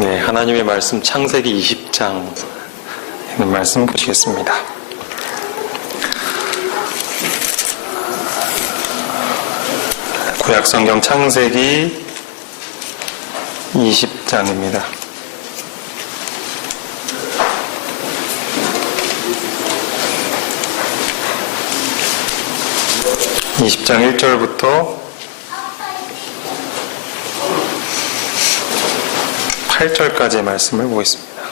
네, 하나님의 말씀 창세기 20장 있는 말씀 보시겠습니다. 구약성경 창세기 20장입니다. 20장 1절부터 8절까지의 말씀을 보겠습니다.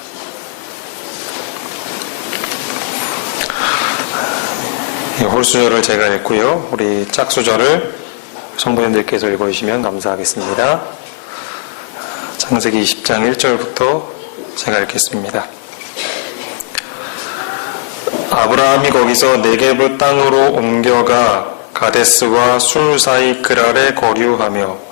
홀수절을 제가 읽고요. 우리 짝수절을 성도님들께서 읽어주시면 감사하겠습니다. 창세기 20장 1절부터 제가 읽겠습니다. 아브라함이 거기서 네게브 땅으로 옮겨가 가데스와 술 사이 그랄에 거류하며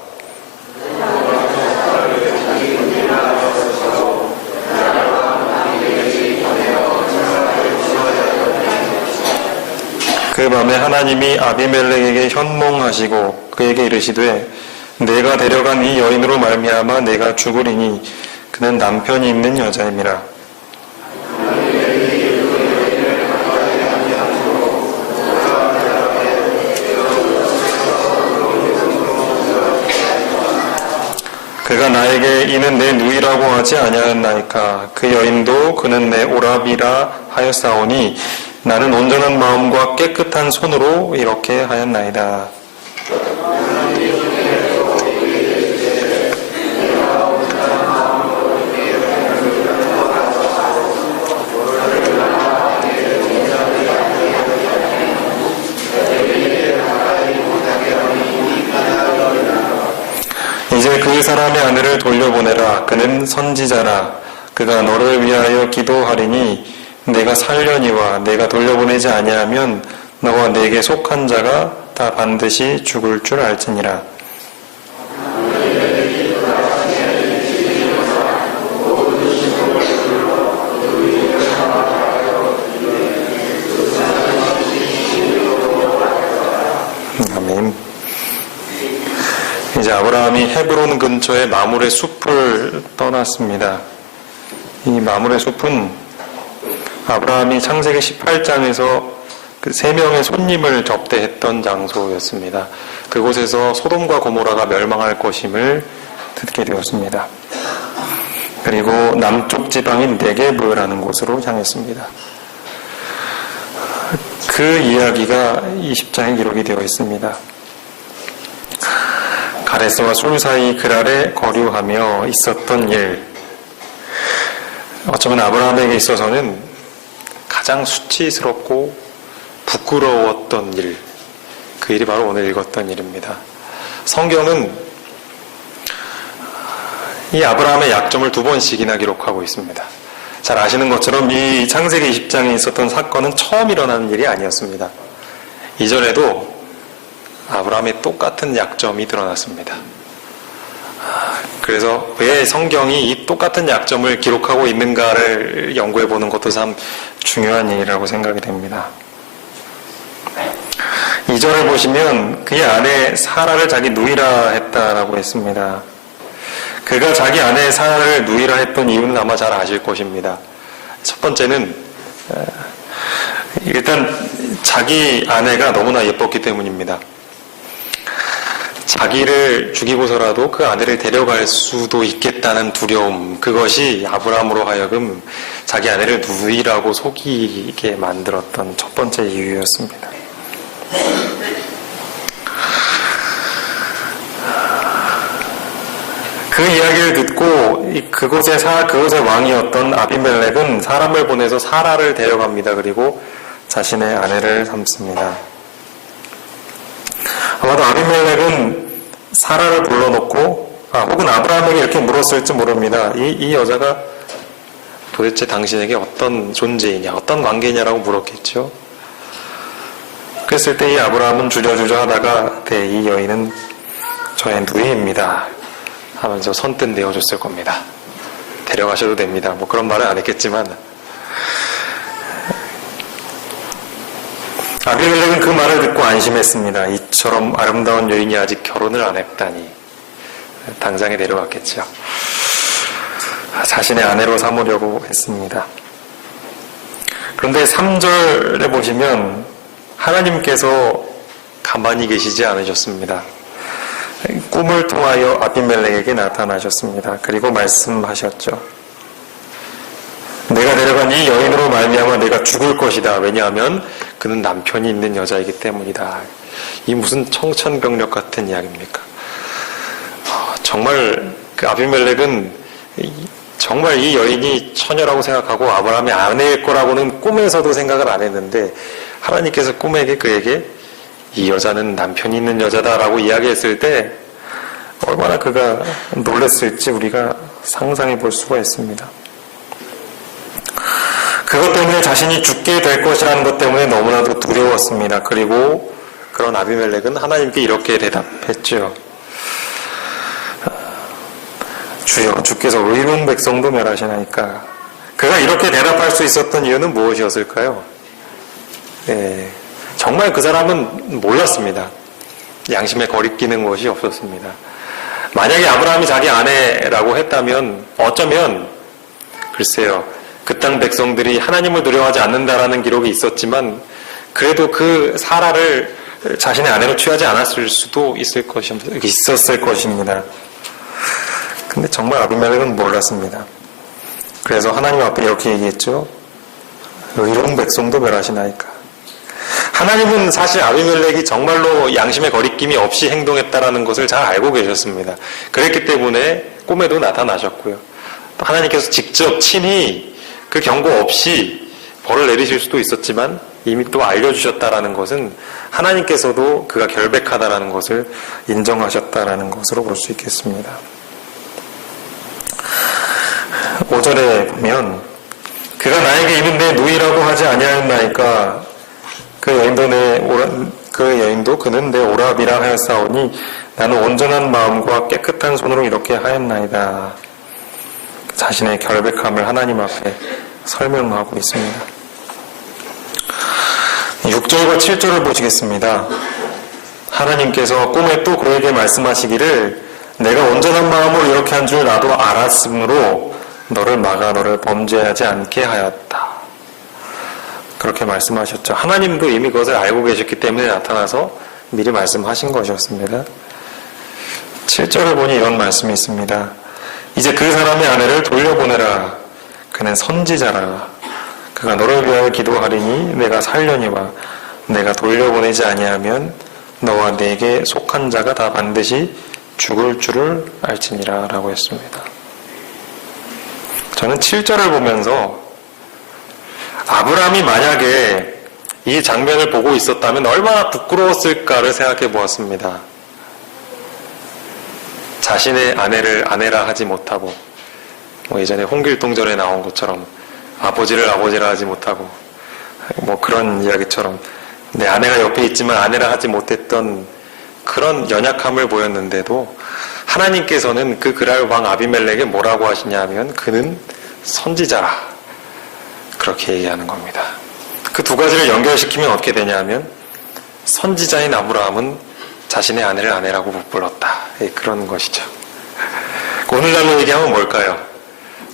그 밤에 하나님이 아비멜렉에게 현몽하시고 그에게 이르시되 내가 데려간 이 여인으로 말미암아 내가 죽으리니 그는 남편이 있는 여자임이라. 그가 나에게 이는 내 누이라고 하지 아니하였나이까. 그 여인도 그는 내 오라비라 하였사오니 나는 온전한 마음과 깨끗한 손으로 이렇게 하였나이다. 이제 그 사람의 아내를 돌려보내라. 그는 선지자라. 그가 너를 위하여 기도하리니 내가 살려니와 내가 돌려보내지 아니하면 너와 내게 속한 자가 다 반드시 죽을 줄 알지니라. 아멘. 이제 아브라함이 헤브론 근처의 마므레 숲을 떠났습니다. 이 마므레 숲은 아브라함이 창세기 18장에서 그 3명의 손님을 접대했던 장소였습니다. 그곳에서 소돔과 고모라가 멸망할 것임을 듣게 되었습니다. 그리고 남쪽 지방인 네게브라는 곳으로 향했습니다. 그 이야기가 20장에 기록이 되어 있습니다. 가데스와 술 사이 그랄에 거류하며 있었던 일. 어쩌면 아브라함에게 있어서는 가장 수치스럽고 부끄러웠던 일, 그 일이 바로 오늘 읽었던 일입니다. 성경은 이 아브라함의 약점을 2번씩이나 기록하고 있습니다. 잘 아시는 것처럼 이 창세기 20장에 있었던 사건은 처음 일어나는 일이 아니었습니다. 이전에도 아브라함의 똑같은 약점이 드러났습니다. 그래서 왜 성경이 이 똑같은 약점을 기록하고 있는가를 연구해 보는 것도 참 중요한 일이라고 생각이 됩니다. 2절을 보시면 그의 아내 사라를 자기 누이라 했다라고 했습니다. 그가 자기 아내 사라를 누이라 했던 이유는 아마 잘 아실 것입니다. 첫 번째는 일단 자기 아내가 너무나 예뻤기 때문입니다. 자기를 죽이고서라도 그 아내를 데려갈 수도 있겠다는 두려움, 그것이 아브라함으로 하여금 자기 아내를 누이라고 속이게 만들었던 첫 번째 이유였습니다. 그 이야기를 듣고 그곳의 왕이었던 아비멜렉은 사람을 보내서 사라를 데려갑니다. 그리고 자신의 아내를 삼습니다. 아마도 아비멜렉은 사라를 불러놓고 혹은 아브라함에게 이렇게 물었을지 모릅니다. 이 여자가 도대체 당신에게 어떤 존재이냐, 어떤 관계냐라고 물었겠죠. 그랬을 때 이 아브라함은 주저주저 하다가 이 여인은 저의 누이입니다 하면서 선뜻 내어줬을 겁니다. 데려가셔도 됩니다. 뭐 그런 말은 안 했겠지만 아비멜렉은 그 말을 듣고 안심했습니다. 이처럼 아름다운 여인이 아직 결혼을 안 했다니 당장에 내려갔겠죠. 자신의 아내로 삼으려고 했습니다. 그런데 3절에 보시면 하나님께서 가만히 계시지 않으셨습니다. 꿈을 통하여 아비멜렉에게 나타나셨습니다. 그리고 말씀하셨죠. 내가 데려간 이 여인으로 말미암아 내가 죽을 것이다. 왜냐하면 그는 남편이 있는 여자이기 때문이다. 이 무슨 청천벽력 같은 이야기입니까? 정말 그 아비멜렉은 정말 이 여인이 처녀라고 생각하고 아브라함의 아내일 거라고는 꿈에서도 생각을 안 했는데 하나님께서 꿈에게 그에게 이 여자는 남편이 있는 여자다라고 이야기했을 때 얼마나 그가 놀랐을지 우리가 상상해 볼 수가 있습니다. 그것 때문에 자신이 죽게 될 것이라는 것 때문에 너무나도 두려웠습니다. 그리고 그런 아비멜렉은 하나님께 이렇게 대답했죠. 주여, 주께서 의로운 백성도 멸하시나이까. 그가 이렇게 대답할 수 있었던 이유는 무엇이었을까요? 정말 그 사람은 몰랐습니다. 양심에 거리끼는 것이 없었습니다. 만약에 아브라함이 자기 아내라고 했다면 어쩌면 글쎄요, 그 땅 백성들이 하나님을 두려워하지 않는다라는 기록이 있었지만 그래도 그 사라를 자신의 아내로 취하지 않았을 수도 있었을 것입니다. 근데 정말 아비멜렉은 몰랐습니다. 그래서 하나님 앞에 이렇게 얘기했죠. 의로운 백성도 멸하시나이까. 하나님은 사실 아비멜렉이 정말로 양심의 거리낌이 없이 행동했다라는 것을 잘 알고 계셨습니다. 그랬기 때문에 꿈에도 나타나셨고요. 또 하나님께서 직접 친히 그 경고 없이 벌을 내리실 수도 있었지만 이미 또 알려주셨다라는 것은 하나님께서도 그가 결백하다라는 것을 인정하셨다라는 것으로 볼 수 있겠습니다. 5절에 보면 그가 나에게 이른데 누이라고 하지 아니하였나이까. 그 여인도 그는 내 오라비라 하였사오니 나는 온전한 마음과 깨끗한 손으로 이렇게 하였나이다. 자신의 결백함을 하나님 앞에 설명하고 있습니다. 6절과 7절을 보시겠습니다. 하나님께서 꿈에 또 그에게 말씀하시기를 내가 온전한 마음으로 이렇게 한 줄 나도 알았으므로 너를 막아 너를 범죄하지 않게 하였다. 그렇게 말씀하셨죠. 하나님도 이미 그것을 알고 계셨기 때문에 나타나서 미리 말씀하신 것이었습니다. 7절을 보니 이런 말씀이 있습니다. 이제 그 사람의 아내를 돌려보내라. 그는 선지자라. 그가 너를 위하여 기도하리니 내가 살려니와 내가 돌려보내지 아니하면 너와 내게 속한 자가 다 반드시 죽을 줄을 알지니라 라고 했습니다. 저는 7절을 보면서 아브라함이 만약에 이 장면을 보고 있었다면 얼마나 부끄러웠을까를 생각해 보았습니다. 자신의 아내를 아내라 하지 못하고 예전에 홍길동전에 나온 것처럼 아버지를 아버지라 하지 못하고 그런 이야기처럼 내 아내가 옆에 있지만 아내라 하지 못했던 그런 연약함을 보였는데도 하나님께서는 그 그랄 왕 아비멜렉에 뭐라고 하시냐면 그는 선지자라 그렇게 얘기하는 겁니다. 그 두 가지를 연결시키면 어떻게 되냐면 선지자인 아브라함은 자신의 아내를 아내라고 못 불렀다. 그런 것이죠. 오늘날로 얘기하면 뭘까요?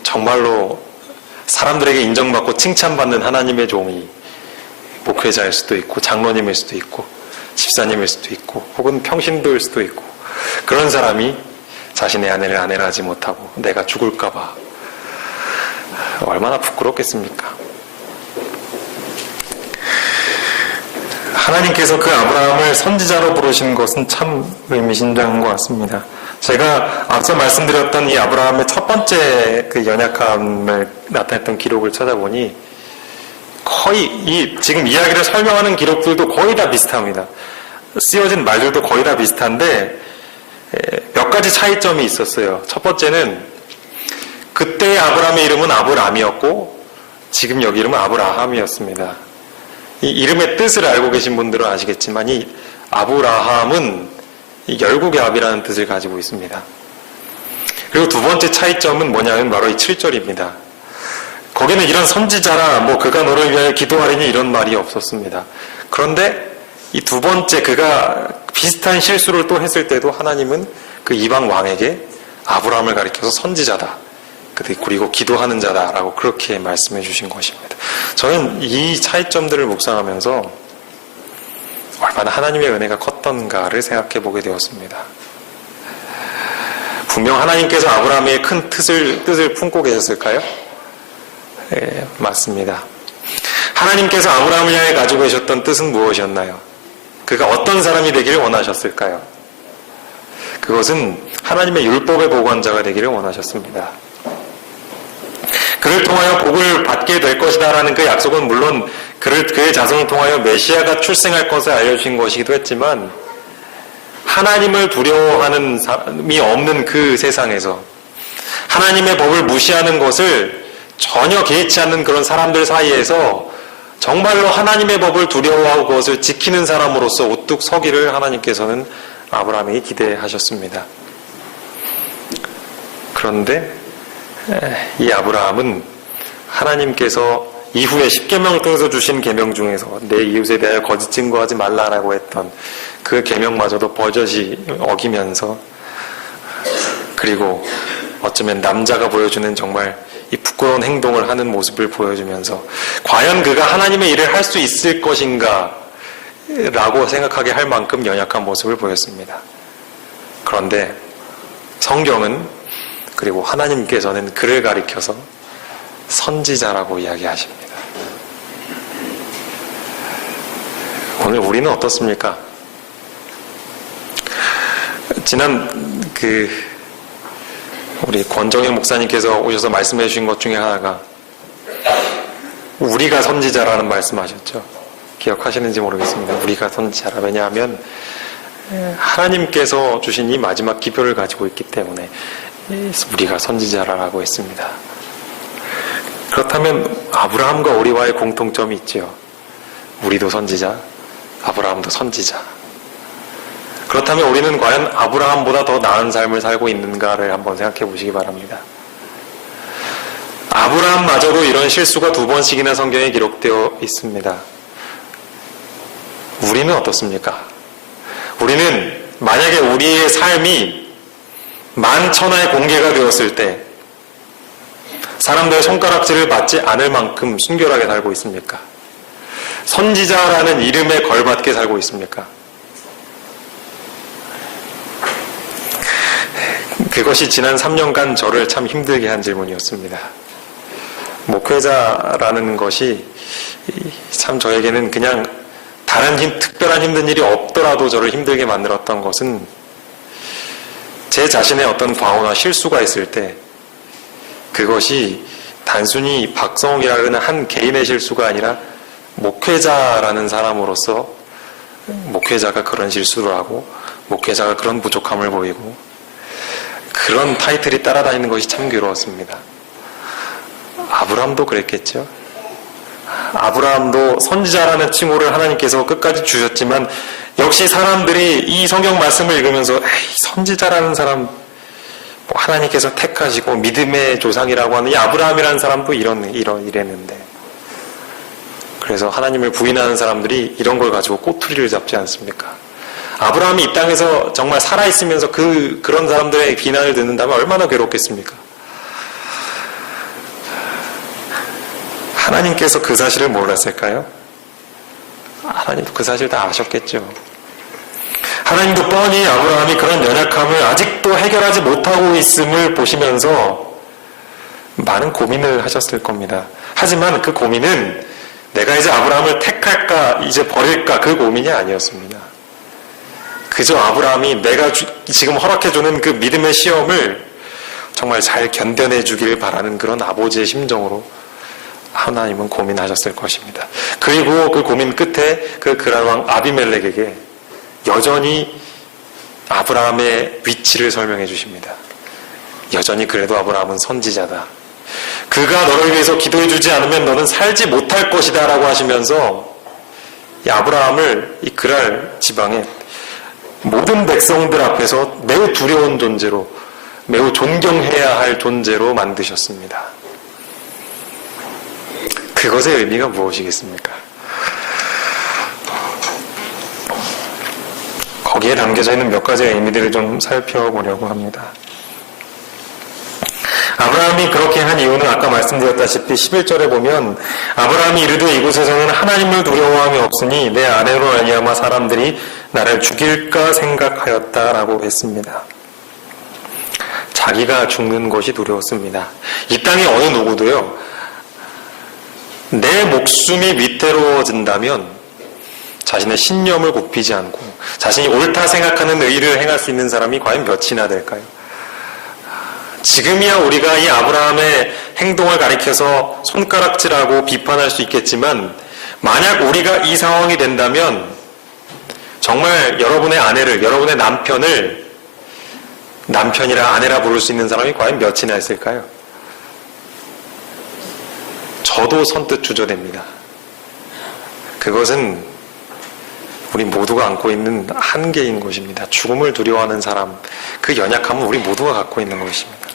정말로 사람들에게 인정받고 칭찬받는 하나님의 종이 목회자일 수도 있고 장로님일 수도 있고 집사님일 수도 있고 혹은 평신도일 수도 있고 그런 사람이 자신의 아내를 아내라 하지 못하고 내가 죽을까 봐 얼마나 부끄럽겠습니까? 하나님께서 그 아브라함을 선지자로 부르신 것은 참 의미심장한 것 같습니다. 제가 앞서 말씀드렸던 이 아브라함의 첫 번째 그 연약함을 나타냈던 기록을 찾아보니 거의 지금 이야기를 설명하는 기록들도 거의 다 비슷합니다. 쓰여진 말들도 거의 다 비슷한데 몇 가지 차이점이 있었어요. 첫 번째는 그때의 아브라함의 이름은 아브람이었고 지금 여기 이름은 아브라함이었습니다. 이 이름의 뜻을 알고 계신 분들은 아시겠지만 이 아브라함은 이 열국의 압이라는 뜻을 가지고 있습니다. 그리고 두 번째 차이점은 뭐냐면 바로 이 7절입니다. 거기는 이런 선지자라 그가 너를 위하여 기도하리니 이런 말이 없었습니다. 그런데 이 두 번째 그가 비슷한 실수를 또 했을 때도 하나님은 그 이방 왕에게 아브라함을 가리켜서 선지자다 그리고 기도하는 자다라고 그렇게 말씀해 주신 것입니다. 저는 이 차이점들을 묵상하면서 얼마나 하나님의 은혜가 컸던가를 생각해 보게 되었습니다. 분명 하나님께서 아브라함의 큰 뜻을 품고 계셨을까요? 예, 맞습니다. 하나님께서 아브라함을 향해 가지고 계셨던 뜻은 무엇이었나요? 그가 어떤 사람이 되기를 원하셨을까요? 그것은 하나님의 율법의 보관자가 되기를 원하셨습니다. 그를 통하여 복을 받게 될 것이다라는 그 약속은 물론 그의 자손을 통하여 메시아가 출생할 것을 알려주신 것이기도 했지만, 하나님을 두려워하는 사람이 없는 그 세상에서 하나님의 법을 무시하는 것을 전혀 개의치 않는 그런 사람들 사이에서 정말로 하나님의 법을 두려워하고 그것을 지키는 사람으로서 우뚝 서기를 하나님께서는 아브라함에게 기대하셨습니다. 그런데 이 아브라함은 하나님께서 이후에 십계명을 통해서 주신 계명 중에서 내 이웃에 대하여 거짓 증거하지 말라라고 했던 그 계명마저도 버젓이 어기면서, 그리고 어쩌면 남자가 보여주는 정말 이 부끄러운 행동을 하는 모습을 보여주면서 과연 그가 하나님의 일을 할 수 있을 것인가 라고 생각하게 할 만큼 연약한 모습을 보였습니다. 그런데 성경은, 그리고 하나님께서는 그를 가리켜서 선지자라고 이야기하십니다. 오늘 우리는 어떻습니까? 지난 우리 권정현 목사님께서 오셔서 말씀해 주신 것 중에 하나가 우리가 선지자라는 말씀하셨죠. 기억하시는지 모르겠습니다. 우리가 선지자라. 왜냐하면 하나님께서 주신 이 마지막 기표를 가지고 있기 때문에 우리가 선지자라고 했습니다. 그렇다면 아브라함과 우리와의 공통점이 있지요. 우리도 선지자, 아브라함도 선지자. 그렇다면 우리는 과연 아브라함보다 더 나은 삶을 살고 있는가를 한번 생각해 보시기 바랍니다. 아브라함마저도 이런 실수가 2번씩이나 성경에 기록되어 있습니다. 우리는 어떻습니까? 우리는 만약에 우리의 삶이 만천하에 공개가 되었을 때 사람들의 손가락질을 받지 않을 만큼 순결하게 살고 있습니까? 선지자라는 이름에 걸받게 살고 있습니까? 그것이 지난 3년간 저를 참 힘들게 한 질문이었습니다. 목회자라는 것이 참 저에게는 그냥 다른 특별한 힘든 일이 없더라도 저를 힘들게 만들었던 것은 제 자신의 어떤 과오나 실수가 있을 때 그것이 단순히 박성욱이라는 한 개인의 실수가 아니라 목회자라는 사람으로서 목회자가 그런 실수를 하고 목회자가 그런 부족함을 보이고 그런 타이틀이 따라다니는 것이 참 괴로웠습니다. 아브라함도 그랬겠죠. 아브라함도 선지자라는 칭호를 하나님께서 끝까지 주셨지만 역시 사람들이 이 성경 말씀을 읽으면서 선지자라는 사람 하나님께서 택하시고 믿음의 조상이라고 하는 이 아브라함이라는 사람도 이랬는데, 그래서 하나님을 부인하는 사람들이 이런 걸 가지고 꼬투리를 잡지 않습니까? 아브라함이 이 땅에서 정말 살아있으면서 그런 사람들의 비난을 듣는다면 얼마나 괴롭겠습니까? 하나님께서 그 사실을 몰랐을까요? 하나님도 그 사실 다 아셨겠죠. 하나님도 뻔히 아브라함이 그런 연약함을 아직도 해결하지 못하고 있음을 보시면서 많은 고민을 하셨을 겁니다. 하지만 그 고민은 내가 이제 아브라함을 택할까 이제 버릴까 그 고민이 아니었습니다. 그저 아브라함이 내가 지금 허락해주는 그 믿음의 시험을 정말 잘 견뎌내 주기를 바라는 그런 아버지의 심정으로 하나님은 고민하셨을 것입니다. 그리고 그 고민 끝에 그 그랄왕 아비멜렉에게 여전히 아브라함의 위치를 설명해 주십니다. 여전히 그래도 아브라함은 선지자다. 그가 너를 위해서 기도해 주지 않으면 너는 살지 못할 것이다 라고 하시면서 이 아브라함을 이 그랄 지방의 모든 백성들 앞에서 매우 두려운 존재로, 매우 존경해야 할 존재로 만드셨습니다. 그것의 의미가 무엇이겠습니까? 거기에 담겨져 있는 몇 가지의 의미들을 좀 살펴보려고 합니다. 아브라함이 그렇게 한 이유는 아까 말씀드렸다시피 11절에 보면 아브라함이 이르되 이곳에서는 하나님을 두려워함이 없으니 내 아내로 말미암아 사람들이 나를 죽일까 생각하였다라고 했습니다. 자기가 죽는 것이 두려웠습니다. 이 땅의 어느 누구도요, 내 목숨이 위태로워진다면 자신의 신념을 굽히지 않고 자신이 옳다 생각하는 의를 행할 수 있는 사람이 과연 몇이나 될까요? 지금이야 우리가 이 아브라함의 행동을 가리켜서 손가락질하고 비판할 수 있겠지만 만약 우리가 이 상황이 된다면 정말 여러분의 아내를, 여러분의 남편을 남편이라 아내라 부를 수 있는 사람이 과연 몇이나 있을까요? 저도 선뜻 주저됩니다. 그것은 우리 모두가 안고 있는 한계인 것입니다. 죽음을 두려워하는 사람, 그 연약함은 우리 모두가 갖고 있는 것입니다.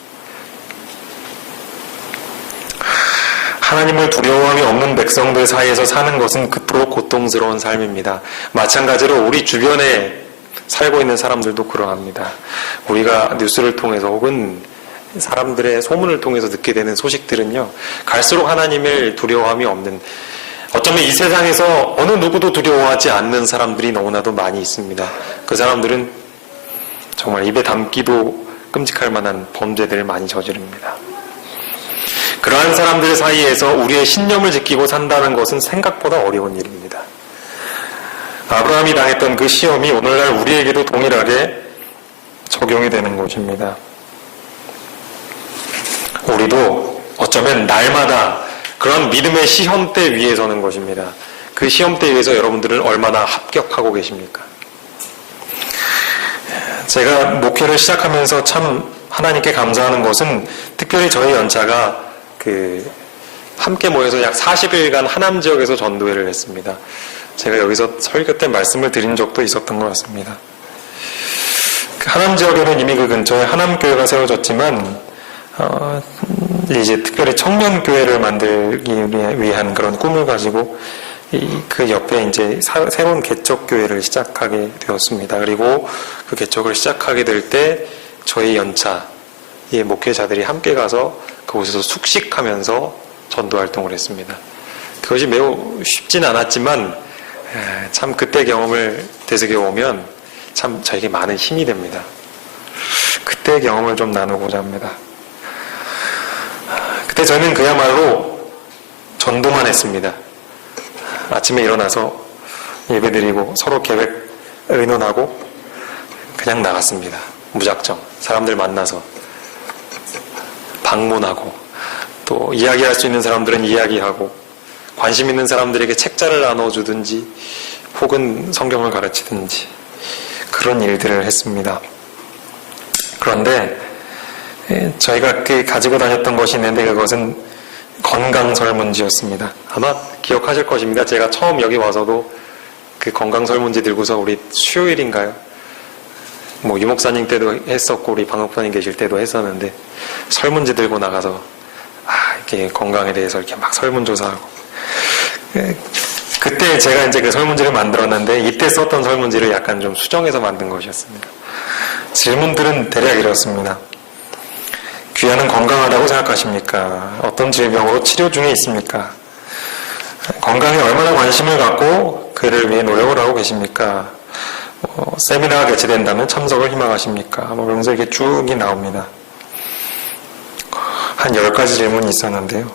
하나님을 두려워함이 없는 백성들 사이에서 사는 것은 그토록 고통스러운 삶입니다. 마찬가지로 우리 주변에 살고 있는 사람들도 그러합니다. 우리가 뉴스를 통해서 혹은 사람들의 소문을 통해서 듣게 되는 소식들은요, 갈수록 하나님을 두려워함이 없는, 어쩌면 이 세상에서 어느 누구도 두려워하지 않는 사람들이 너무나도 많이 있습니다. 그 사람들은 정말 입에 담기도 끔찍할 만한 범죄들을 많이 저지릅니다. 그러한 사람들 사이에서 우리의 신념을 지키고 산다는 것은 생각보다 어려운 일입니다. 아브라함이 당했던 그 시험이 오늘날 우리에게도 동일하게 적용이 되는 것입니다. 우리도 어쩌면 날마다 그런 믿음의 시험대 위에 서는 것입니다. 그 시험대 위에서 여러분들은 얼마나 합격하고 계십니까? 제가 목회를 시작하면서 참 하나님께 감사하는 것은 특별히 저희 연차가 함께 모여서 약 40일간 하남 지역에서 전도회를 했습니다. 제가 여기서 설교 때 말씀을 드린 적도 있었던 것 같습니다. 하남 지역에는 이미 그 근처에 하남교회가 세워졌지만 이제 특별히 청년교회를 만들기 위한 그런 꿈을 가지고 그 옆에 이제 새로운 개척교회를 시작하게 되었습니다. 그리고 그 개척을 시작하게 될 때 저희 연차의 목회자들이 함께 가서 그곳에서 숙식하면서 전도 활동을 했습니다. 그것이 매우 쉽진 않았지만 참 그때 경험을 되새겨보면 참 저에게 많은 힘이 됩니다. 그때 경험을 좀 나누고자 합니다. 그때 저는 그야말로 전도만 했습니다. 아침에 일어나서 예배드리고 서로 계획 의논하고 그냥 나갔습니다. 무작정 사람들 만나서 방문하고 또 이야기할 수 있는 사람들은 이야기하고 관심 있는 사람들에게 책자를 나눠주든지 혹은 성경을 가르치든지 그런 일들을 했습니다. 그런데 저희가 가지고 다녔던 것이 있는데 그것은 건강설문지였습니다. 아마 기억하실 것입니다. 제가 처음 여기 와서도 그 건강설문지 들고서 우리 수요일인가요? 유목사님 때도 했었고 우리 방 목사님 계실 때도 했었는데 설문지 들고 나가서 이렇게 건강에 대해서 이렇게 막 설문조사하고 그때 제가 이제 그 설문지를 만들었는데 이때 썼던 설문지를 약간 좀 수정해서 만든 것이었습니다. 질문들은 대략 이렇습니다. 귀하는 건강하다고 생각하십니까? 어떤 질병으로 치료 중에 있습니까? 건강에 얼마나 관심을 갖고 그를 위해 노력을 하고 계십니까? 세미나가 개최된다면 참석을 희망하십니까? 그러면서 이렇게 쭉이 나옵니다. 한 10가지 질문이 있었는데요.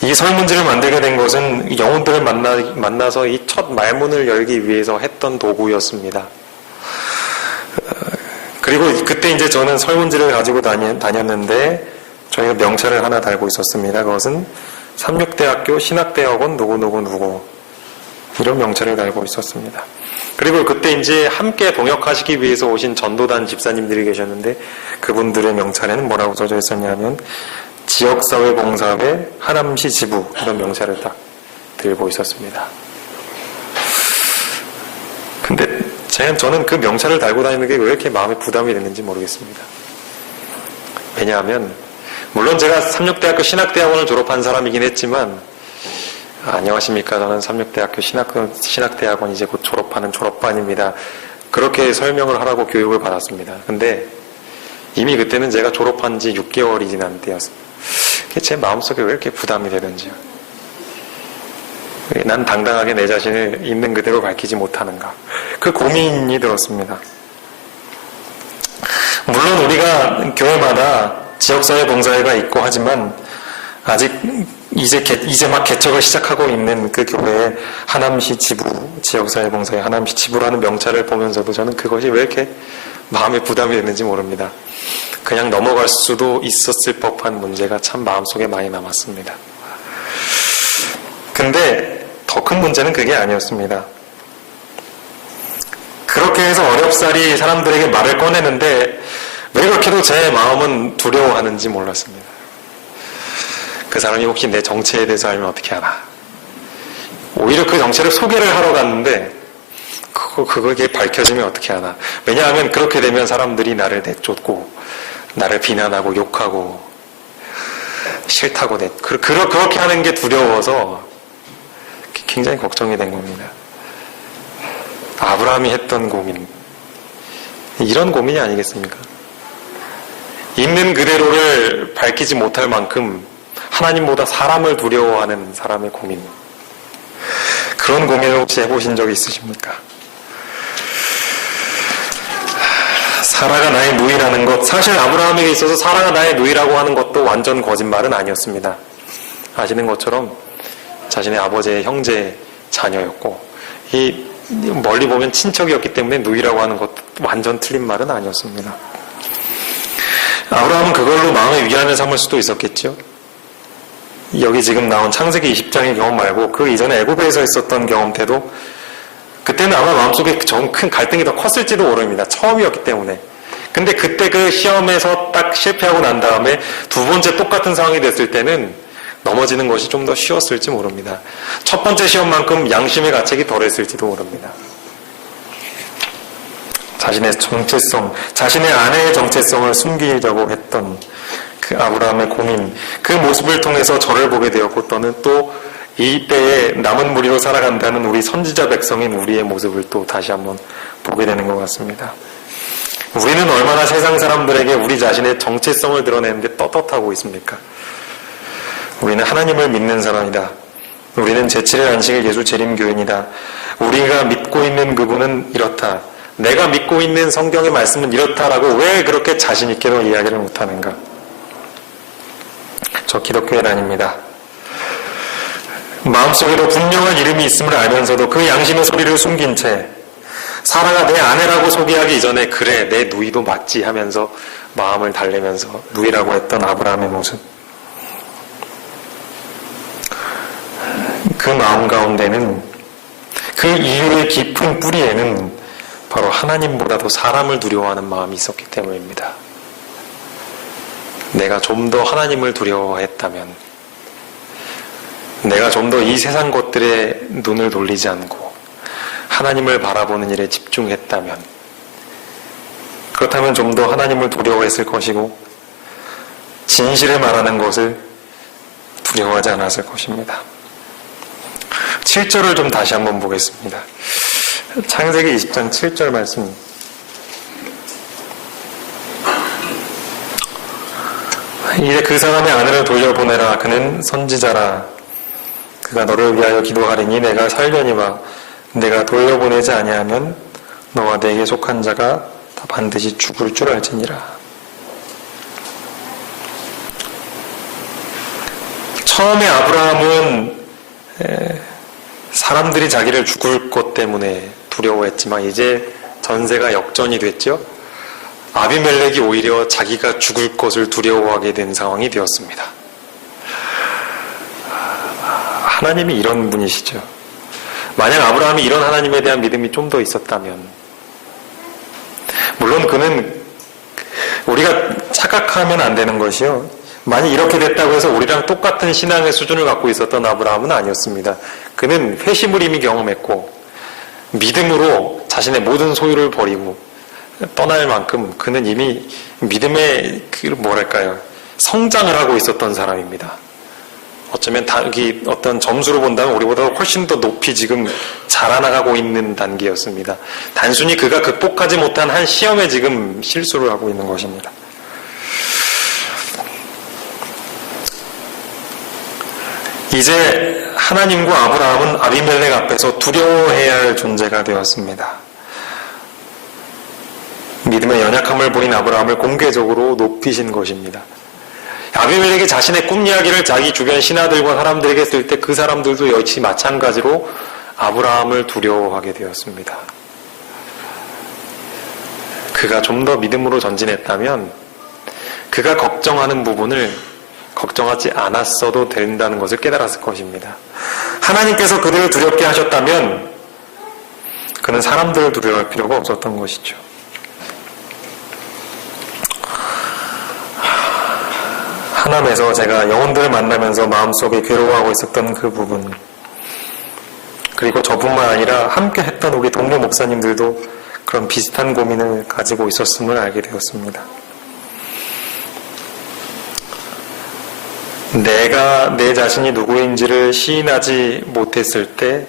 이 설문지를 만들게 된 것은 영혼들을 만나서 이 첫 말문을 열기 위해서 했던 도구였습니다. 그리고 그때 이제 저는 설문지를 가지고 다녔는데 저희가 명찰을 하나 달고 있었습니다. 그것은 삼육대학교 신학대학원 누구 이런 명찰을 달고 있었습니다. 그리고 그때 이제 함께 동역하시기 위해서 오신 전도단 집사님들이 계셨는데 그분들의 명찰에는 뭐라고 써져 있었냐면 지역사회봉사회 하남시 지부 이런 명찰을 딱 들고 있었습니다. 근데 저는 그 명찰을 달고 다니는 게 왜 이렇게 마음에 부담이 됐는지 모르겠습니다. 왜냐하면 물론 제가 삼육대학교 신학대학원을 졸업한 사람이긴 했지만 안녕하십니까. 저는 삼육대학교 신학대학원 이제 곧 졸업하는 졸업반입니다. 그렇게 설명을 하라고 교육을 받았습니다. 근데 이미 그때는 제가 졸업한 지 6개월이 지난 때였습니다. 제 마음속에 왜 이렇게 부담이 되는지요. 난 당당하게 내 자신을 있는 그대로 밝히지 못하는가. 그 고민이 들었습니다. 물론 우리가 교회마다 지역사회 봉사회가 있고 하지만 아직 이제 막 개척을 시작하고 있는 그 교회의 하남시 지부, 지역사회 봉사회 하남시 지부라는 명찰을 보면서도 저는 그것이 왜 이렇게 마음에 부담이 되는지 모릅니다. 그냥 넘어갈 수도 있었을 법한 문제가 참 마음속에 많이 남았습니다. 근데 더 큰 문제는 그게 아니었습니다. 그렇게 해서 어렵사리 사람들에게 말을 꺼내는데 왜 그렇게도 제 마음은 두려워하는지 몰랐습니다. 그 사람이 혹시 내 정체에 대해서 알면 어떻게 하나. 오히려 그 정체를 소개를 하러 갔는데 그게 밝혀지면 어떻게 하나. 왜냐하면 그렇게 되면 사람들이 나를 내쫓고 나를 비난하고 욕하고 싫다고 그렇게 하는 게 두려워서 굉장히 걱정이 된 겁니다. 아브라함이 했던 고민, 이런 고민이 아니겠습니까? 있는 그대로를 밝히지 못할 만큼 하나님보다 사람을 두려워하는 사람의 고민, 그런 고민을 혹시 해보신 적이 있으십니까? 사라가 나의 누이라는 것, 사실 아브라함에게 있어서 사라가 나의 누이라고 하는 것도 완전 거짓말은 아니었습니다. 아시는 것처럼 자신의 아버지의 형제 자녀였고, 이 멀리 보면 친척이었기 때문에 누이라고 하는 것도 완전 틀린 말은 아니었습니다. 아브라함은 그걸로 마음의 위안을 삼을 수도 있었겠죠. 여기 지금 나온 창세기 20장의 경험 말고 그 이전에 애굽에서 있었던 경험 때도 그때는 아마 마음속에 좀 큰 갈등이 더 컸을지도 모릅니다. 처음이었기 때문에. 근데 그때 그 시험에서 딱 실패하고 난 다음에 두 번째 똑같은 상황이 됐을 때는 넘어지는 것이 좀 더 쉬웠을지 모릅니다. 첫 번째 시험만큼 양심의 가책이 덜했을지도 모릅니다. 자신의 정체성, 자신의 아내의 정체성을 숨기려고 했던 그 아브라함의 고민, 그 모습을 통해서 저를 보게 되었고 또 이때에 남은 무리로 살아간다는 우리 선지자 백성인 우리의 모습을 또 다시 한번 보게 되는 것 같습니다. 우리는 얼마나 세상 사람들에게 우리 자신의 정체성을 드러내는데 떳떳하고 있습니까? 우리는 하나님을 믿는 사람이다. 우리는 제7의 안식일 예수 재림교인이다. 우리가 믿고 있는 그분은 이렇다. 내가 믿고 있는 성경의 말씀은 이렇다라고 왜 그렇게 자신 있게도 이야기를 못하는가? 저 기독교에 다닙니다. 마음속에도 분명한 이름이 있음을 알면서도 그 양심의 소리를 숨긴 채 사라가 내 아내라고 소개하기 이전에 그래 내 누이도 맞지 하면서 마음을 달래면서 누이라고 했던 아브라함의 모습, 그 마음 가운데는 그 이유의 깊은 뿌리에는 바로 하나님보다도 사람을 두려워하는 마음이 있었기 때문입니다. 내가 좀 더 하나님을 두려워했다면, 내가 좀 더 이 세상 것들에 눈을 돌리지 않고 하나님을 바라보는 일에 집중했다면, 그렇다면 좀 더 하나님을 두려워했을 것이고 진실을 말하는 것을 두려워하지 않았을 것입니다. 7절을 좀 다시 한번 보겠습니다. 창세기 20장 7절 말씀. 이제 그 사람의 아내를 돌려보내라. 그는 선지자라. 그가 너를 위하여 기도하리니 내가 살려니와 내가 돌려보내지 아니하면 너와 내게 속한 자가 다 반드시 죽을 줄 알지니라. 처음에 아브라함은 사람들이 자기를 죽을 것 때문에 두려워했지만 이제 전세가 역전이 됐죠. 아비멜렉이 오히려 자기가 죽을 것을 두려워하게 된 상황이 되었습니다. 하나님이 이런 분이시죠. 만약 아브라함이 이런 하나님에 대한 믿음이 좀 더 있었다면, 물론 그는 우리가 착각하면 안 되는 것이요, 만약 이렇게 됐다고 해서 우리랑 똑같은 신앙의 수준을 갖고 있었던 아브라함은 아니었습니다. 그는 회심을 이미 경험했고 믿음으로 자신의 모든 소유를 버리고 떠날 만큼 그는 이미 믿음의 성장을 하고 있었던 사람입니다. 어쩌면 어떤 점수로 본다면 우리보다 훨씬 더 높이 지금 자라나가고 있는 단계였습니다. 단순히 그가 극복하지 못한 한 시험에 지금 실수를 하고 있는 것입니다. 이제 하나님과 아브라함은 아비멜렉 앞에서 두려워해야 할 존재가 되었습니다. 믿음의 연약함을 보인 아브라함을 공개적으로 높이신 것입니다. 아비멜렉이 자신의 꿈 이야기를 자기 주변 신하들과 사람들에게 했을 때 그 사람들도 역시 마찬가지로 아브라함을 두려워하게 되었습니다. 그가 좀 더 믿음으로 전진했다면 그가 걱정하는 부분을 걱정하지 않았어도 된다는 것을 깨달았을 것입니다. 하나님께서 그들을 두렵게 하셨다면 그는 사람들을 두려워할 필요가 없었던 것이죠. 하남에서 제가 영혼들을 만나면서 마음속에 괴로워하고 있었던 그 부분, 그리고 저뿐만 아니라 함께 했던 우리 동료 목사님들도 그런 비슷한 고민을 가지고 있었음을 알게 되었습니다. 내가 내 자신이 누구인지를 시인하지 못했을 때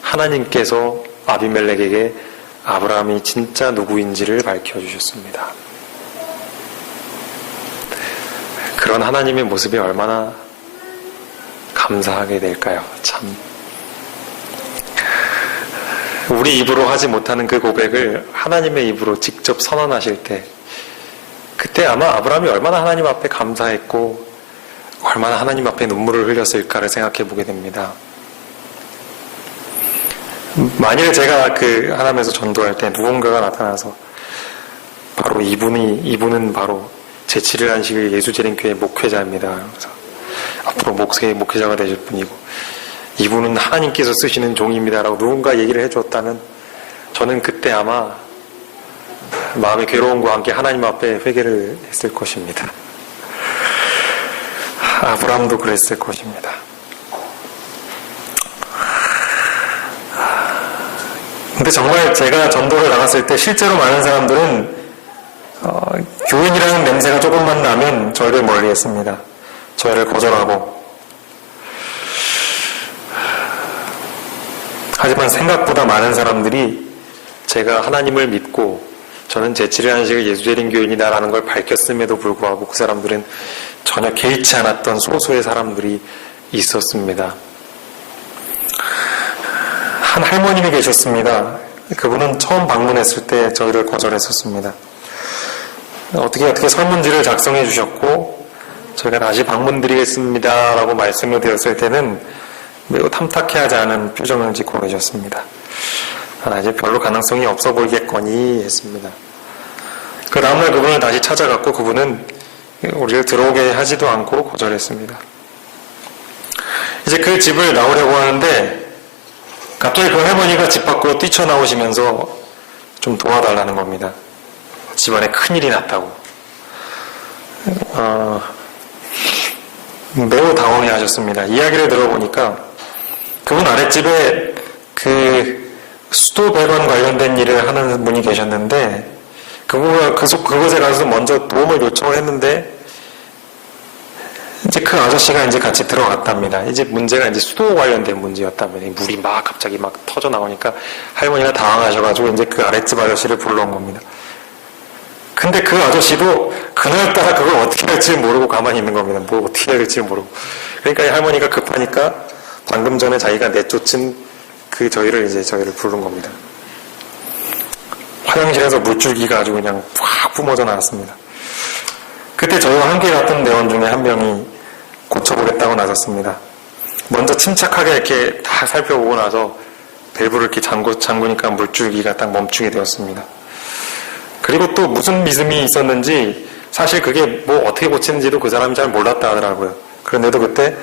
하나님께서 아비멜렉에게 아브라함이 진짜 누구인지를 밝혀주셨습니다. 그런 하나님의 모습이 얼마나 감사하게 될까요? 참. 우리 입으로 하지 못하는 그 고백을 하나님의 입으로 직접 선언하실 때, 그때 아마 아브라함이 얼마나 하나님 앞에 감사했고 얼마나 하나님 앞에 눈물을 흘렸을까를 생각해 보게 됩니다. 만일 제가 그 하나님에서 전도할 때 누군가가 나타나서 바로 이분은 바로 제7일 예수재림교회 목회자입니다. 그래서 앞으로 목회자가 되실 분이고 이분은 하나님께서 쓰시는 종입니다라고 누군가 얘기를 해줬다면 저는 그때 아마 마음의 괴로움과 함께 하나님 앞에 회개를 했을 것입니다. 아브라함도 그랬을 것입니다. 근데 정말 제가 전도를 나갔을 때 실제로 많은 사람들은 교인이라는 냄새가 조금만 나면 저희를 멀리했습니다. 저희를 거절하고. 하지만 생각보다 많은 사람들이 제가 하나님을 믿고 저는 제7일 안식일 예수재림 교인이다라는 걸 밝혔음에도 불구하고 그 사람들은 전혀 개의치 않았던 소수의 사람들이 있었습니다. 한 할머님이 계셨습니다. 그분은 처음 방문했을 때 저희를 거절했었습니다. 어떻게 설문지를 작성해 주셨고 저희가 다시 방문드리겠습니다 라고 말씀을 드렸을 때는 매우 탐탁해하지 않은 표정을 짓고 계셨습니다. 이제 별로 가능성이 없어 보이겠거니 했습니다. 그 다음날 그분을 다시 찾아갔고 그분은 우리를 들어오게 하지도 않고 거절했습니다. 이제 그 집을 나오려고 하는데 갑자기 그 할머니가 집 밖으로 뛰쳐나오시면서 좀 도와달라는 겁니다. 집안에 큰일이 났다고. 매우 당황해 하셨습니다. 이야기를 들어보니까 그분 아랫집에 그 수도 배관 관련된 일을 하는 분이 계셨는데 그곳에 가서 먼저 도움을 요청을 했는데 이제 그 아저씨가 이제 같이 들어갔답니다. 이제 문제가 이제 수도 관련된 문제였다면 물이 갑자기 터져 나오니까 할머니가 당황하셔가지고 이제 그 아랫집 아저씨를 불러온 겁니다. 근데 그 아저씨도 그날따라 그걸 어떻게 할지 모르고 가만히 있는 겁니다. 뭐 어떻게 해야 될지 모르고. 그러니까 이 할머니가 급하니까 방금 전에 자기가 내쫓은 저희를 부른 겁니다. 화장실에서 물줄기가 아주 그냥 확 뿜어져 나왔습니다. 그때 저희와 함께 갔던 대원 중에 한 명이 고쳐보겠다고 나섰습니다. 먼저 침착하게 이렇게 다 살펴보고 나서 밸브를 이렇게 잠그니까 물줄기가 딱 멈추게 되었습니다. 그리고 또 무슨 미스이 있었는지 사실 그게 뭐 어떻게 고치는지도 그 사람이 잘 몰랐다 하더라고요. 그런데도 그때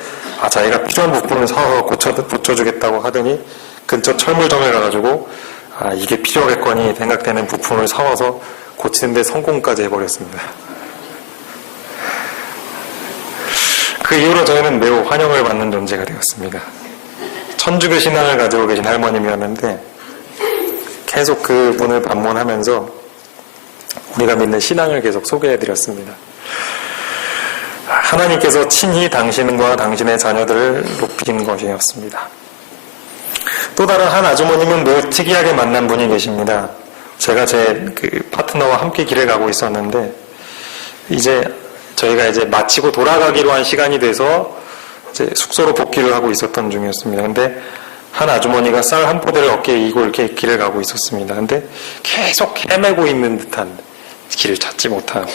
자기가 필요한 부품을 사서 고쳐주겠다고 하더니 근처 철물점에 가가지고 이게 필요하겠거니 생각되는 부품을 사와서 고치는데 성공까지 해버렸습니다. 그 이후로 저희는 매우 환영을 받는 존재가 되었습니다. 천주교 신앙을 가지고 계신 할머님이었는데 계속 그분을 방문하면서 우리가 믿는 신앙을 계속 소개해드렸습니다. 하나님께서 친히 당신과 당신의 자녀들을 높이신 것이었습니다. 또 다른 한 아주머님은 매우 특이하게 만난 분이 계십니다. 제가 제 파트너와 함께 길을 가고 있었는데 저희가 이제 마치고 돌아가기로 한 시간이 돼서 이제 숙소로 복귀를 하고 있었던 중이었습니다. 근데 한 아주머니가 쌀 한 포대를 어깨에 이고 이렇게 길을 가고 있었습니다. 근데 계속 헤매고 있는 듯한 길을 찾지 못하고.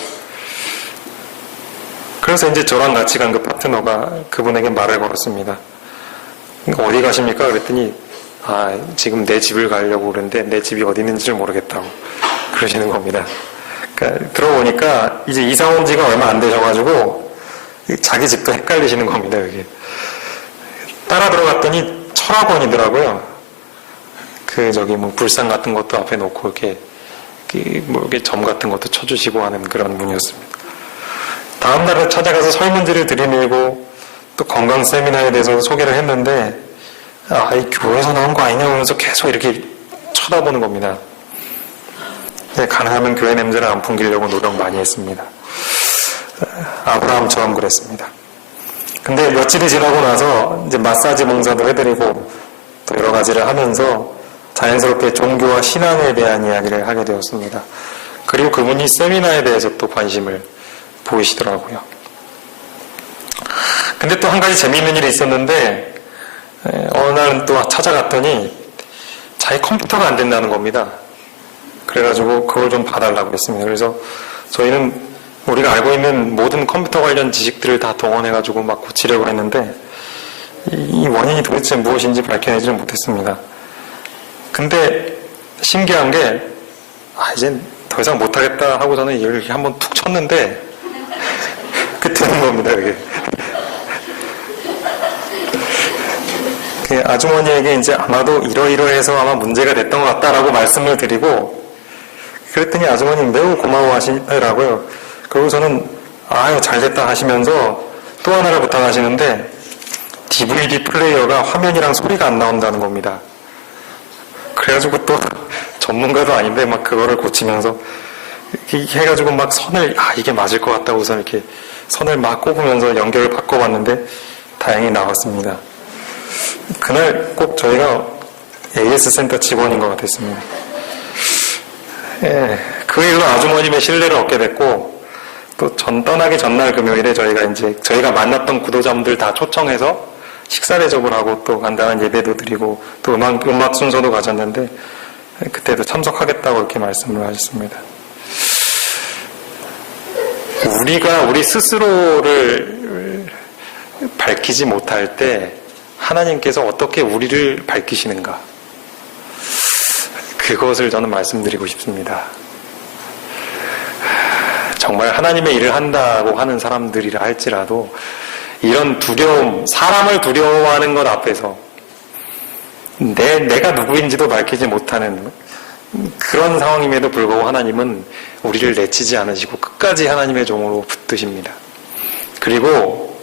그래서 이제 저랑 같이 간 그 파트너가 그분에게 말을 걸었습니다. 어디 가십니까? 그랬더니 지금 내 집을 가려고 그러는데 내 집이 어디 있는지를 모르겠다고 그러시는 겁니다. 그러니까 들어보니까 이제 이사 온 지가 얼마 안 되셔가지고 자기 집도 헷갈리시는 겁니다. 여기 따라 들어갔더니 철학원이더라고요. 불상 같은 것도 앞에 놓고 이렇게 이렇게 점 같은 것도 쳐주시고 하는 그런 분이었습니다. 다음 날에 찾아가서 설문지를 들이밀고 또 건강 세미나에 대해서 소개를 했는데 이 교회에서 나온 거 아니냐 하면서 계속 이렇게 쳐다보는 겁니다. 가능하면 교회 냄새를 안 풍기려고 노력 많이 했습니다. 아브라함처럼 그랬습니다. 근데 며칠이 지나고 나서 이제 마사지 봉사도 해드리고 또 여러 가지를 하면서 자연스럽게 종교와 신앙에 대한 이야기를 하게 되었습니다. 그리고 그분이 세미나에 대해서 또 관심을 보이시더라고요. 근데 또 한 가지 재미있는 일이 있었는데 어느 날은 또 찾아갔더니 자기 컴퓨터가 안 된다는 겁니다. 그래가지고 그걸 좀 봐달라고 했습니다. 그래서 저희는 우리가 알고 있는 모든 컴퓨터 관련 지식들을 다 동원해가지고 막 고치려고 했는데 이 원인이 도대체 무엇인지 밝혀내지는 못했습니다. 근데 신기한 게 이젠 더 이상 못하겠다 하고서는 이렇게 한번 툭 쳤는데 되는 겁니다. 이게 아주머니에게 이제 아마도 이러이러해서 아마 문제가 됐던 것 같다라고 말씀을 드리고 그랬더니 아주머니 매우 고마워하시더라고요. 그리고 저는 잘됐다 하시면서 또 하나를 부탁하시는데 DVD 플레이어가 화면이랑 소리가 안 나온다는 겁니다. 그래가지고 또 전문가도 아닌데 막 그거를 고치면서 이렇게 해가지고 막 선을 이게 맞을 것 같다고 우선 이렇게 선을 막 꼽으면서 연결을 바꿔봤는데 다행히 나왔습니다. 그날 꼭 저희가 AS 센터 직원인 것 같았습니다. 그 일로 아주머님의 신뢰를 얻게 됐고 또 떠나기 전날 금요일에 저희가 만났던 구도자분들 다 초청해서 식사 대접을 하고 또 간단한 예배도 드리고 또 음악 순서도 가졌는데 그때도 참석하겠다고 이렇게 말씀을 하셨습니다. 우리가 우리 스스로를 밝히지 못할 때 하나님께서 어떻게 우리를 밝히시는가? 그것을 저는 말씀드리고 싶습니다. 정말 하나님의 일을 한다고 하는 사람들이라 할지라도 이런 두려움, 사람을 두려워하는 것 앞에서 내가 누구인지도 밝히지 못하는 그런 상황임에도 불구하고 하나님은 우리를 내치지 않으시고 끝까지 하나님의 종으로 붙드십니다. 그리고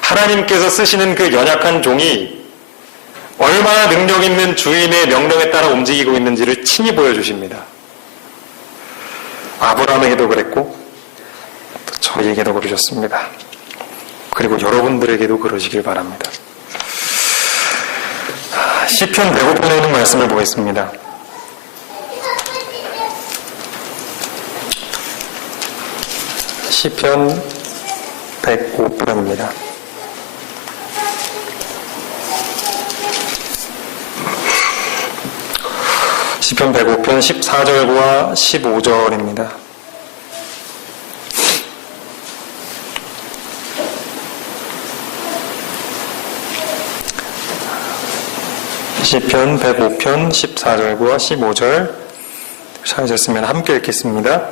하나님께서 쓰시는 그 연약한 종이 얼마나 능력 있는 주인의 명령에 따라 움직이고 있는지를 친히 보여주십니다. 아브라함에게도 그랬고 또 저희에게도 그러셨습니다. 그리고 여러분들에게도 그러시길 바랍니다. 시편 105편에 있는 말씀을 보겠습니다. 시편 105편입니다. 시편 105편 14절과 15절입니다. 시편 105편 14절과 15절 찾으셨으면 함께 읽겠습니다.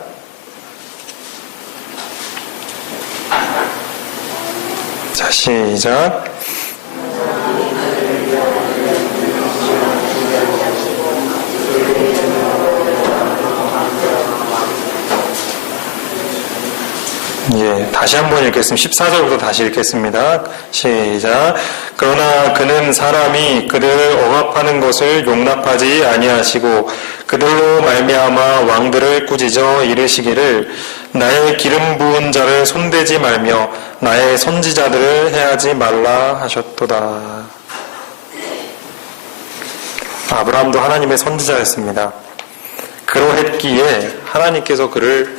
자, 시작. 다시 한번 읽겠습니다. 14절부터 다시 읽겠습니다. 시작. 그러나 그는 사람이 그들을 억압하는 것을 용납하지 아니하시고 그들로 말미암아 왕들을 꾸짖어 이르시기를 나의 기름 부은 자를 손대지 말며 나의 선지자들을 해하지 말라 하셨도다. 아브라함도 하나님의 선지자였습니다. 그러했기에 하나님께서 그를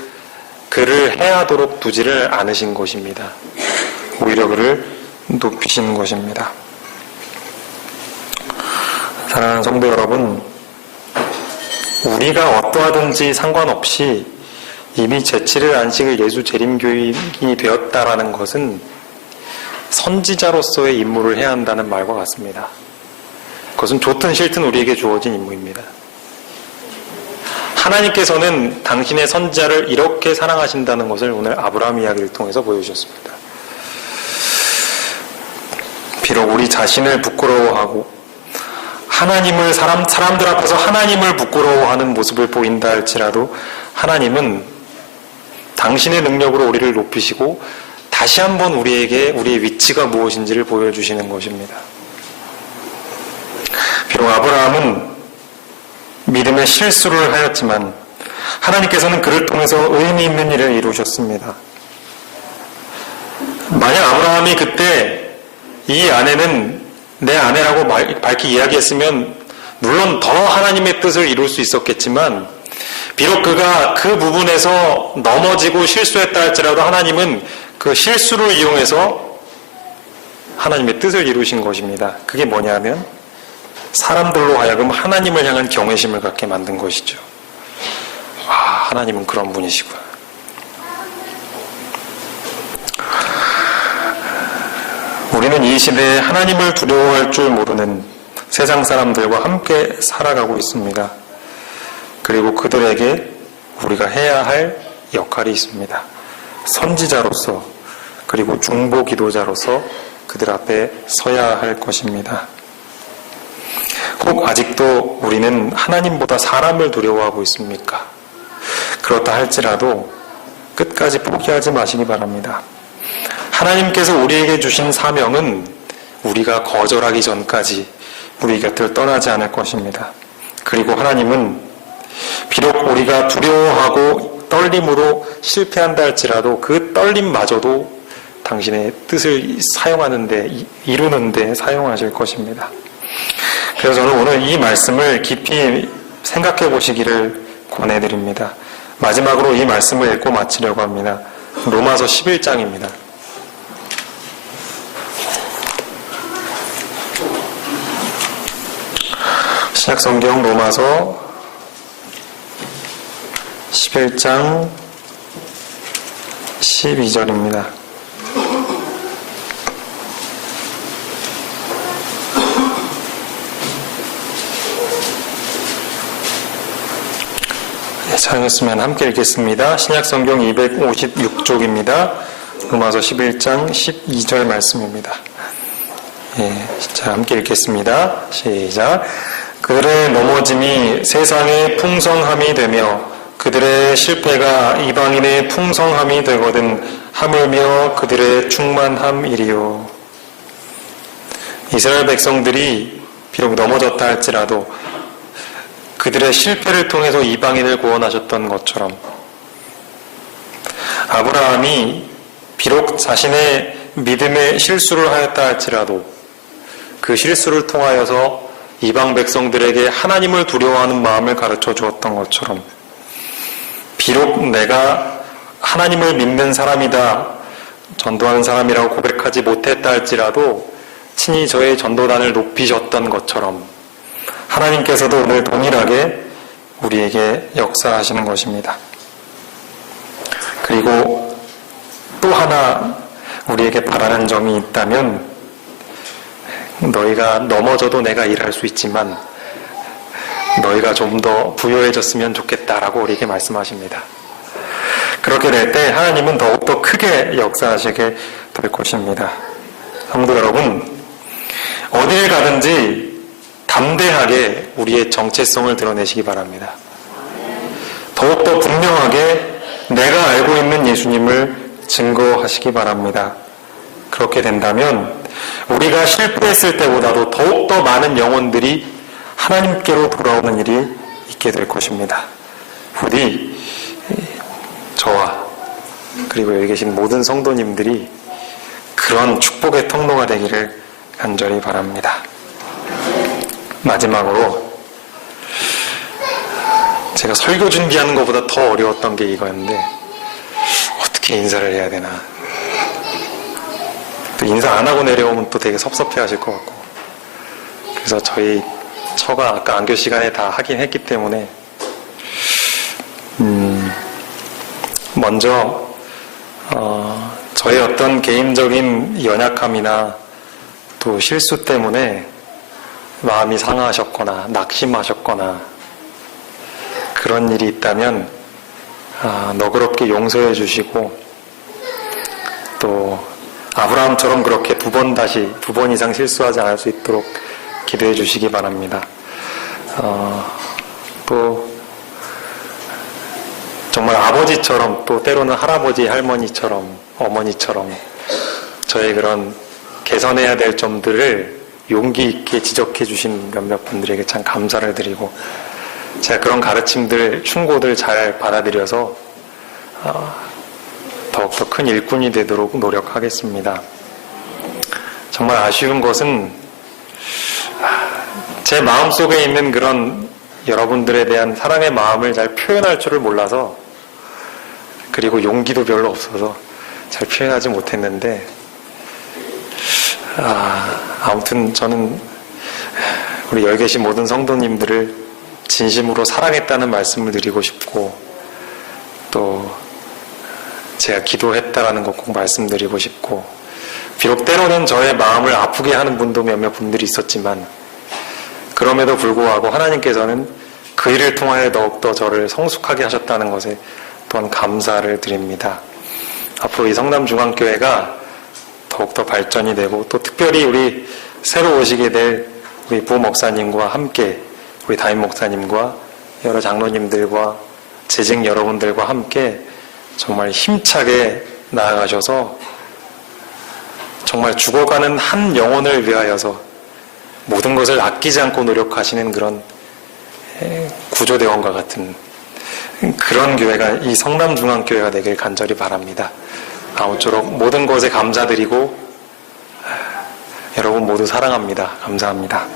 해하도록 두지를 않으신 것입니다. 오히려 그를 높이시는 것입니다. 사랑하는 성도 여러분, 우리가 어떠하든지 상관없이 이미 제7일 안식을 예수 재림교인이 되었다라는 것은 선지자로서의 임무를 해야 한다는 말과 같습니다. 그것은 좋든 싫든 우리에게 주어진 임무입니다. 하나님께서는 당신의 선지자를 이렇게 사랑하신다는 것을 오늘 아브라함 이야기를 통해서 보여주셨습니다. 비록 우리 자신을 부끄러워하고 하나님을 사람들 앞에서 하나님을 부끄러워하는 모습을 보인다 할지라도 하나님은 당신의 능력으로 우리를 높이시고 다시 한번 우리에게 우리의 위치가 무엇인지를 보여주시는 것입니다. 비록 아브라함은 믿음의 실수를 하였지만 하나님께서는 그를 통해서 의미 있는 일을 이루셨습니다. 만약 아브라함이 그때 이 아내는 내 아내라고 밝히 이야기했으면 물론 더 하나님의 뜻을 이룰 수 있었겠지만 비록 그가 그 부분에서 넘어지고 실수했다 할지라도 하나님은 그 실수를 이용해서 하나님의 뜻을 이루신 것입니다. 그게 뭐냐면 사람들로 하여금 하나님을 향한 경외심을 갖게 만든 것이죠. 하나님은 그런 분이시구나. 우리는 이 시대에 하나님을 두려워할 줄 모르는 세상 사람들과 함께 살아가고 있습니다. 그리고 그들에게 우리가 해야 할 역할이 있습니다. 선지자로서 그리고 중보 기도자로서 그들 앞에 서야 할 것입니다. 혹 아직도 우리는 하나님보다 사람을 두려워하고 있습니까? 그렇다 할지라도 끝까지 포기하지 마시기 바랍니다. 하나님께서 우리에게 주신 사명은 우리가 거절하기 전까지 우리 곁을 떠나지 않을 것입니다. 그리고 하나님은 비록 우리가 두려워하고 떨림으로 실패한다 할지라도 그 떨림마저도 당신의 뜻을 사용하는데, 이루는데 사용하실 것입니다. 그래서 저는 오늘 이 말씀을 깊이 생각해 보시기를 권해드립니다. 마지막으로 이 말씀을 읽고 마치려고 합니다. 로마서 11장입니다. 신약성경 로마서 11장 12절입니다. 찾으셨으면 함께 읽겠습니다. 신약성경 256쪽입니다. 로마서 11장 12절 말씀입니다. 자, 함께 읽겠습니다. 시작. 그들의 넘어짐이 세상의 풍성함이 되며 그들의 실패가 이방인의 풍성함이 되거든 하물며 그들의 충만함이리요. 이스라엘 백성들이 비록 넘어졌다 할지라도 그들의 실패를 통해서 이방인을 구원하셨던 것처럼 아브라함이 비록 자신의 믿음의 실수를 하였다 할지라도 그 실수를 통하여서 이방 백성들에게 하나님을 두려워하는 마음을 가르쳐 주었던 것처럼 비록 내가 하나님을 믿는 사람이다, 전도하는 사람이라고 고백하지 못했다 할지라도 친히 저의 전도단을 높이셨던 것처럼 하나님께서도 오늘 동일하게 우리에게 역사하시는 것입니다. 그리고 또 하나 우리에게 바라는 점이 있다면 너희가 넘어져도 내가 일할 수 있지만 너희가 좀 더 부유해졌으면 좋겠다라고 우리에게 말씀하십니다. 그렇게 될 때 하나님은 더욱더 크게 역사하시게 될 것입니다. 성도 여러분, 어딜 가든지 담대하게 우리의 정체성을 드러내시기 바랍니다. 더욱더 분명하게 내가 알고 있는 예수님을 증거하시기 바랍니다. 그렇게 된다면 우리가 실패했을 때보다도 더욱더 많은 영혼들이 하나님께로 돌아오는 일이 있게 될 것입니다. 부디 저와 그리고 여기 계신 모든 성도님들이 그런 축복의 통로가 되기를 간절히 바랍니다. 마지막으로 제가 설교 준비하는 것보다 더 어려웠던 게 이거였는데 어떻게 인사를 해야 되나. 또 인사 안 하고 내려오면 또 되게 섭섭해 하실 것 같고. 그래서 저희 처가 아까 안교 시간에 다 하긴 했기 때문에, 먼저, 저의 어떤 개인적인 연약함이나 또 실수 때문에 마음이 상하셨거나 낙심하셨거나 그런 일이 있다면 너그럽게 용서해 주시고 또 아브라함처럼 그렇게 두 번 이상 실수하지 않을 수 있도록 기도해 주시기 바랍니다. 또 정말 아버지처럼 또 때로는 할아버지, 할머니처럼 어머니처럼 저의 그런 개선해야 될 점들을 용기 있게 지적해 주신 몇몇 분들에게 참 감사를 드리고 제가 그런 가르침들, 충고들 잘 받아들여서 더욱더 큰 일꾼이 되도록 노력하겠습니다. 정말 아쉬운 것은 제 마음속에 있는 그런 여러분들에 대한 사랑의 마음을 잘 표현할 줄을 몰라서 그리고 용기도 별로 없어서 잘 표현하지 못했는데 아무튼 저는 우리 여기 계신 모든 성도님들을 진심으로 사랑했다는 말씀을 드리고 싶고 또 제가 기도했다라는 것 꼭 말씀드리고 싶고 비록 때로는 저의 마음을 아프게 하는 분도 몇몇 분들이 있었지만 그럼에도 불구하고 하나님께서는 그 일을 통하여 더욱더 저를 성숙하게 하셨다는 것에 또한 감사를 드립니다. 앞으로 이 성남중앙교회가 더욱더 발전이 되고 또 특별히 우리 새로 오시게 될 우리 부목사님과 함께 우리 담임 목사님과 여러 장로님들과 재직 여러분들과 함께 정말 힘차게 나아가셔서 정말 죽어가는 한 영혼을 위하여서 모든 것을 아끼지 않고 노력하시는 그런 구조대원과 같은 그런 교회가 이 성남중앙교회가 되길 간절히 바랍니다. 아무쪼록 모든 것에 감사드리고 여러분 모두 사랑합니다. 감사합니다.